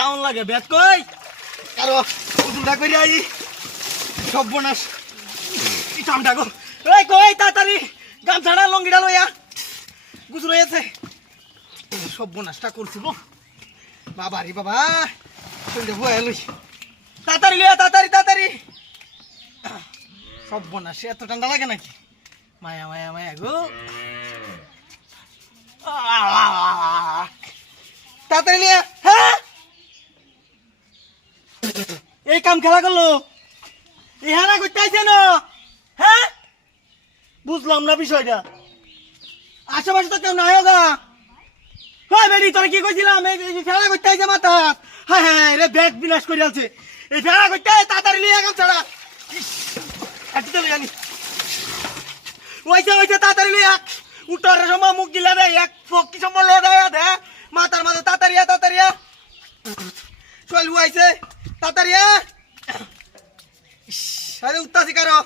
যাওন লাগে বেত কই কারো উদুলটা কইরা আই সব বনাস কি চামটা গো এই কই তাড়াতাড়ি গামছাড়া লঙ্গিটা লইয়া গুজর হয়েছে সব বনাসটা করছিল বাবা রে বাবা চলতে ভয় লই তাড়াতাড়ি লইয়া তাড়াতাড়ি সব বনাস এত ঠান্ডা লাগে নাকি মায়া মায়া মায়া গো তাড়াতাড়ি লইয়া হ্যাঁ এই কাম খেলা করলো ইহানা করতে আইছে না হ্যাঁ বুঝলাম না বিষয়টা আশেপাশে তো কেউ নাই গা হ্যাঁ বেরি তোরা কি কইছিলাম এই খেলা করতে আইছে মাথা হ্যাঁ হ্যাঁ রে ব্যাগ বিনাশ করে আছে এই খেলা করতে তাড়াতাড়ি লিয়ে গেল ছাড়া আজকে তো জানি ওইছে তাড়াতাড়ি লিয়ে উঠার সময় মুখ গিলা দেয় এক ফকি সময় লে দেয় দে মাথার মাঝে তাড়াতাড়ি চল হুয়াইছে তাড়াতাড়ি আরে উত্তাসি কারো